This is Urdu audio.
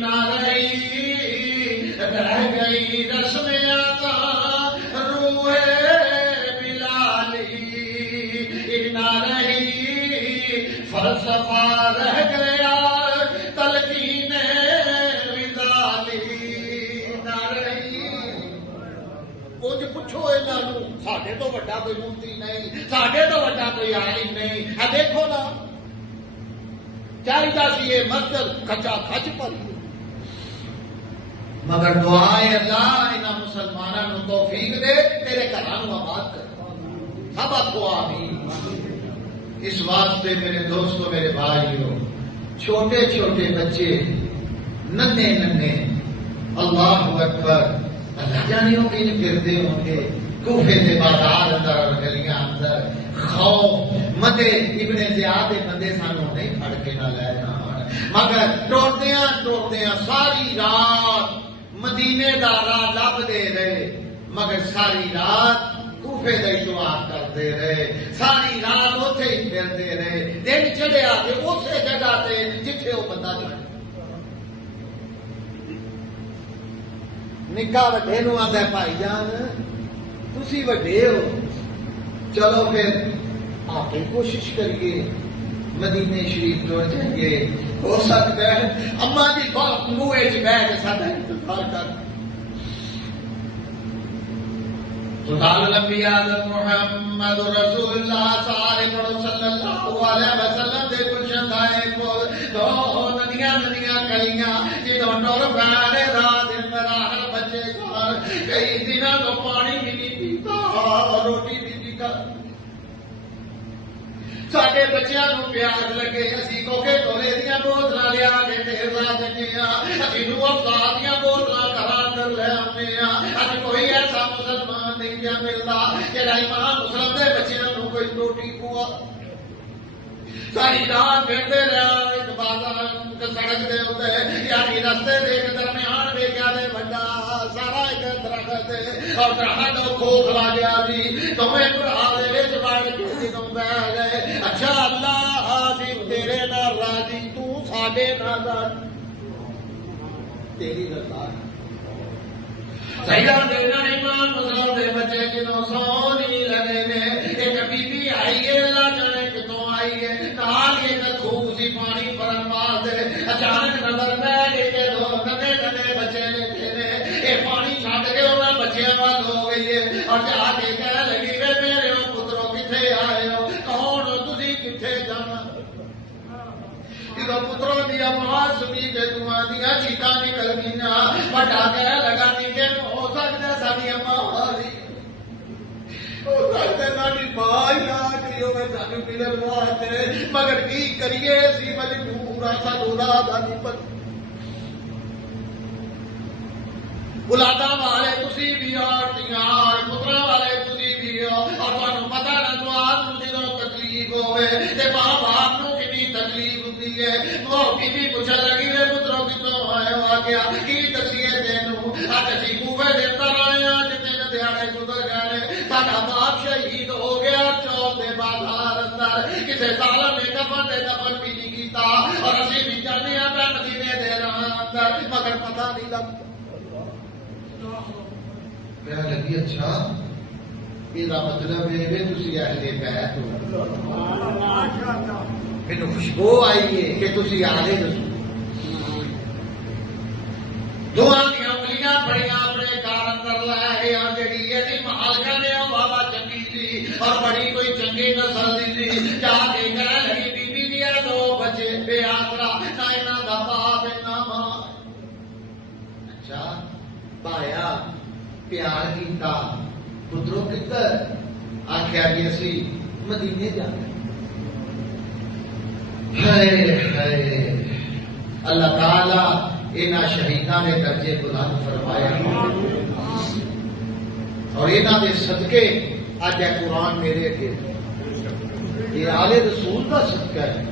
نہ رہی رہ گئی رسم ادا روح بلالی، نہ رہی فلسفہ رہ گیا تلقین وصالی، نہ رہی کچھ پوچھو انہوں ساڈے تو بڑا کوئی مفتی نہیں، ساڈے تو بڑا کوئی عالم نہیں، دیکھو نا چاہیے سی یہ مسجد کچا کچ پر، مگر دعائے اللہ انہاں مسلمانوں توفیق دے تیرے گھراں آباد کر، سب آخو آمین۔ اس واسطے میرے دوستو میرے بھائیو، چھوٹے چھوٹے بچے ننھے ننھے اللہ اکبر اللہ جانیوں کی پھرتے ہوں گے کوفے کے بازار اندر اور گلیاں اندر، خوف مدے ابن زیاد دے بندے سانو نہیں پھڑ کے نہ لے جان، مگر ٹوٹدیاں ساری رات مدینے دا راہ لب دے رہے، مگر ساری رات کوفے دا طواف کرتے رہے، ساری رات اوتھے ہی پھرتے رہے، دن چڑھیا تے اسی جگہ تے جتھے وہ بندہ چڑھ نکا وڈے نو آندا بھائی جان تسی وڈے ہو، چلو پھر آپ کی کوشش کریے مدینے شریف تو جائیے، ہو سکتا ہے اما جی منہ چ بہ کے سارا انتظار کر۔ سلطان الانبیاء محمد رسول اللہ صلی اللہ علیہ وسلم دے گلشن دائے کول دو ندیاں کلیاں جدوں ٹر پے رات مراحل بچے سار، کئی دنوں تو پانی بھی نہیں پیتا روٹی بھی نہیں کھاتا، ساڈے بچیاں نو پیاس لگے اسی کوکے کولے دیاں بوتلاں لیا کے ڈھیر لا دینے ہاں، اسی نو افطار دیاں بوتلاں گھر اندر لے آنے ہاں، اج کوئی ایسا مسلمان نہیں کیا ملتا جڑا امام مسلم دے بچیاں نو کوئی روٹی کھوا، ساری رات پھرتے رہا ایک بازار سڑک دے اوتے یعنی رستے دے درمیان ویکھیا تے بڑا سارا ایک درخت اور درخت کھوکھلا گیا جی تمہیں بھرا دے وچ وڑ کے جدوں بیٹھ گئے، اچھا اللہ اسی تیرے نال راضی تو ساڈے نال راضی، تیری رضا سیدہ دینا ایمان مسلم دے بچے جنوں سونی لگے نے، ایک بی بی آئی ہے اللہ جانے کتوں آئی ہے، نال ایک خوہ سی پانی بھرن واسطے، اچانک نظر پہ گئی کہ دو ننے بچے لیٹے نے، اے پانی چھڈ کے انہاں بچیاں وال ہو گئی ہے اور جا کے کہہ لگی کہ میرے پترو کتھے آئے ہو، کون تسی کتھے جانا، پتروں دی آواز سنی تے دعا دیا چیخاں نکل گئیاں، بڑا کہہ لگا نہیں کہ ہو سکتا ساری اماں والی، ہو سکتا ساری ماں ہی آ گئی ہوے سانو ملن واسطے، مگر کی کریے اسی مجبور سانو اولاد نہیں پتہ، اولاداں والے تسی بھی اور پتراں والے تسی بھی ہو، اور تانوں پتہ نہ دعا نوں جدوں تکلیف ہوے تے ماں باپ نوں کتنی تکلیف ہوندی ہے، وہ بیوی پوچھن لگی وے پترو کتوں آئے ہو، آ گیا کی دسیے تینوں، اج اسی کوفے دے اندر آئے ہاں جتنے دیہاڑے گزر گئے، ساڈا باپ شہید ہو گیا چوک دے بازار اندر، کسے ظالم نے کفن دے دفن بھی نہیں کیتا، اور اسی بھی جانے ہاں پہ مدینے دے راہ اندر، مگر پتہ نہیں لگتا، کہنے لگی اچھا یہ مطلب ہے تسی اہل بیت ہو، مینوں خوشبو آئی ہے کہ تسی اہل رسول، دعا دیاں انگلیاں بڑیاں اپنے گھر اندر لے آ جڑی یہ مالکہ نے وہ بابا چنگی سی اور بڑی کوئی چنگی نسل دی سی، جا کے کہنے لگی بی بی دیا دو بچے بے آسرا، نہ انہاں دا باپ نہ ماں، اچھا پایا پیار کیتا، پترو کدھر، آخیا کہ اسی مدینے جانا، اللہ تعالی انہاں شہیداں دے درجے بلند فرمایا، اور انہاں دے صدقے اج قرآن میرے اگے یہ آل رسول کا صدقہ ہے،